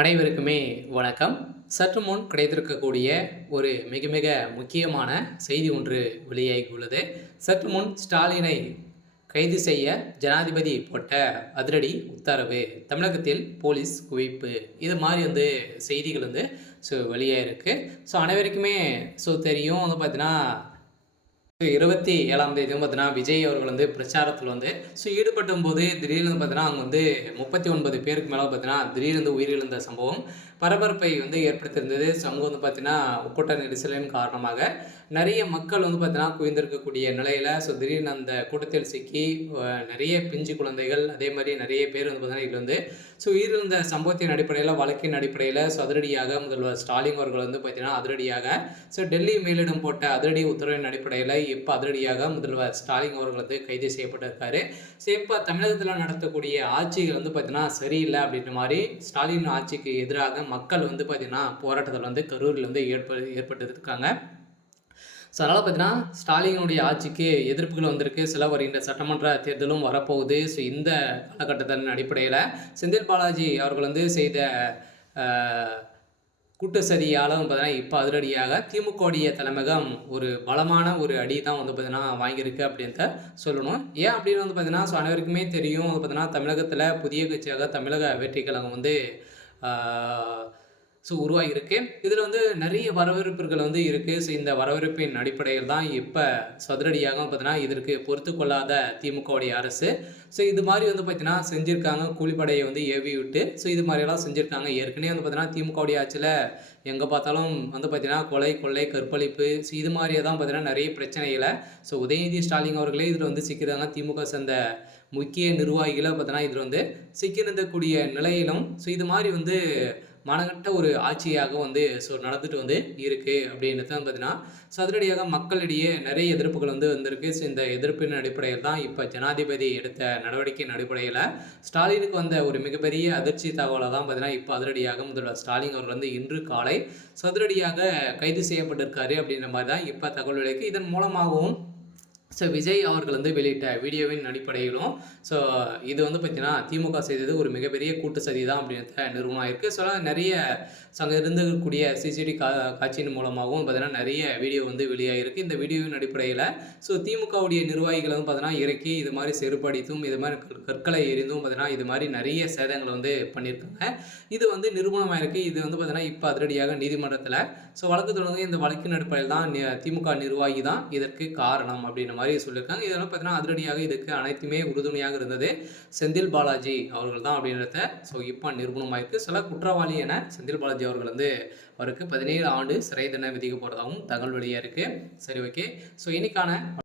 அனைவருக்குமே வணக்கம். சற்று முன் கிடைத்திருக்கக்கூடிய ஒரு மிக மிக முக்கியமான செய்தி ஒன்று வெளியாகியுள்ளது. சற்று முன் ஸ்டாலினை கைது செய்ய ஜனாதிபதி போட்ட அதிரடி உத்தரவு, தமிழகத்தில் போலீஸ் குவிப்பு, இது மாதிரி செய்திகள் வெளியாயிருக்கு. அனைவருக்குமே தெரியும். பார்த்தீங்கன்னா 27ஆம் தேதி பார்த்தீங்கன்னா விஜய் அவர்கள் பிரச்சாரத்தில் ஈடுபட்டும் போது திடீர்னு பார்த்தீங்கன்னா அங்கே 39 பேருக்கு மேலே பார்த்தீங்கன்னா திடீர்னு உயிரிழந்த சம்பவம் பரபரப்பை ஏற்படுத்தியிருந்தது. அங்கே பார்த்தீங்கன்னா கூட்ட நெரிசலின் காரணமாக நிறைய மக்கள் பார்த்தீங்கன்னா குவிந்திருக்கக்கூடிய நிலையில் திடீர்னு அந்த கூட்டத்தில் சிக்கி நிறைய பிஞ்சு குழந்தைகள் அதே மாதிரி நிறைய பேர் பார்த்தீங்கன்னா இதில் உயிரிழந்த சம்பவத்தின் அடிப்படையில் வழக்கின் அடிப்படையில் அதிரடியாக முதல்வர் ஸ்டாலின் அவர்கள் பார்த்தீங்கன்னா அதிரடியாக டெல்லி மேலிடம் போட்ட அதிரடி உத்தரவின் அடிப்படையில் இப்போ அதிரடியாக முதல்வர் ஸ்டாலின் அவர்கள் கைது செய்யப்பட்டிருக்காரு. இப்போ தமிழகத்தில் நடத்தக்கூடிய ஆட்சிகள் பார்த்தீங்கன்னா சரியில்லை அப்படின்ற மாதிரி ஸ்டாலின் ஆட்சிக்கு எதிராக மக்கள் பார்த்தீங்கன்னா போராட்டத்தில் கரூரில் ஏற்பட்டிருக்காங்க. அதனால் பார்த்தீங்கன்னா ஸ்டாலினுடைய ஆட்சிக்கு எதிர்ப்புகள் வந்திருக்கு. சில வருகின்ற சட்டமன்ற தேர்தலும் வரப்போகுது. இந்த காலகட்டத்தின் அடிப்படையில் செந்தில் பாலாஜி அவர்கள் செய்த கூட்டு சதியால் பார்த்தீங்கன்னா இப்போ அதிரடியாக திமுகவுடைய தலைமையகம் ஒரு பலமான ஒரு அடி தான் பார்த்தீங்கன்னா வாங்கியிருக்கு அப்படின்ட்டு சொல்லணும். ஏன் அப்படின்னு பார்த்தீங்கன்னா அனைவருக்குமே தெரியும். பார்த்தீங்கன்னா தமிழகத்தில் புதிய கட்சியாக தமிழக வெற்றி கழகம் உருவாகியிருக்கு. இதில் நிறைய வரவேற்புகள் இருக்குது. இந்த வரவேற்பின் அடிப்படையில் தான் இப்போ சதுரடியாக பார்த்தீங்கன்னா இதற்கு பொறுத்து கொள்ளாத திமுகவுடைய அரசு இது மாதிரி பார்த்தீங்கன்னா செஞ்சுருக்காங்க. கூலிப்படையை ஏவி விட்டு இது மாதிரியெல்லாம் செஞ்சுருக்காங்க. ஏற்கனவே பார்த்தீங்கன்னா திமுகவுடைய ஆட்சியில் எங்கே பார்த்தாலும் பார்த்தீங்கன்னா கொலை, கொள்ளை, கற்பழிப்பு இது மாதிரியே தான் பார்த்தீங்கன்னா நிறைய பிரச்சனைகளை உதயநிதி ஸ்டாலின் அவர்களே இதில் சிக்கிறாங்க. திமுக சேர்ந்த முக்கிய நிர்வாகிகளை பார்த்தீங்கன்னா இதில் சிக்கியிருந்தக்கூடிய நிலையிலும் இது மாதிரி மானகட்ட ஒரு ஆட்சியாக நடந்துட்டு இருக்குது அப்படின்றது தான் பார்த்தீங்கன்னா அதிரடியாக மக்களிடையே நிறைய எதிர்ப்புகள் வந்திருக்கு. இந்த எதிர்ப்பின் அடிப்படையில் தான் இப்போ ஜனாதிபதி எடுத்த நடவடிக்கையின் அடிப்படையில் ஸ்டாலினுக்கு வந்த ஒரு மிகப்பெரிய அதிர்ச்சி தகவலை தான் பார்த்தீங்கன்னா இப்போ அதிரடியாக முதல்வர் ஸ்டாலின் அவர்கள் இன்று காலை அதிரடியாக கைது செய்யப்பட்டிருக்காரு அப்படின்ற மாதிரி தான் இப்போ தகவல் இருக்குது. இதன் மூலமாகவும் விஜய் அவர்கள் வெளியிட்ட வீடியோவின் அடிப்படையிலும் இது பார்த்தீங்கன்னா திமுக செய்தது ஒரு மிகப்பெரிய கூட்டு சதி தான் அப்படின்ற நிறுவனம் இருக்குது. நிறைய அங்கே இருந்தக்கூடிய சிசிடிவி காட்சியின் மூலமாகவும் பார்த்தீங்கன்னா நிறைய வீடியோ வெளியாகிருக்கு. இந்த வீடியோவின் அடிப்படையில் திமுகவுடைய நிர்வாகிகள் பார்த்தீங்கன்னா இறக்கி இது மாதிரி செருப்படித்தும் இது மாதிரி கற்களை எரிந்தும் பார்த்தீங்கன்னா இது மாதிரி நிறைய சேதங்களை பண்ணியிருக்காங்க. இது நிரூபணமாக இருக்குது. இது பார்த்தீங்கன்னா இப்போ அதிரடியாக நீதிமன்றத்தில் வழக்கு தொடர்ந்து இந்த வழக்கின் அடிப்படையில் தான் திமுக நிர்வாகி தான் இதற்கு காரணம் அப்படின்ற மாதிரி சொல்லியிருக்காங்க. இதெல்லாம் பார்த்தீங்கன்னா அதிரடியாக இதுக்கு அனைத்துமே உறுதுணையாக இருந்தது செந்தில் பாலாஜி அவர்கள் தான் அப்படின்றத இப்போ நிரூபணமாயிருக்கு. சில குற்றவாளி என செந்தில் பாலாஜி அவர்கள் அவருக்கு 17 ஆண்டு சிறை தண்டனை விதிக்க போகிறதாகவும் தகவல் வெளியாக இருக்குது. சரி, ஓகே. இன்னைக்கான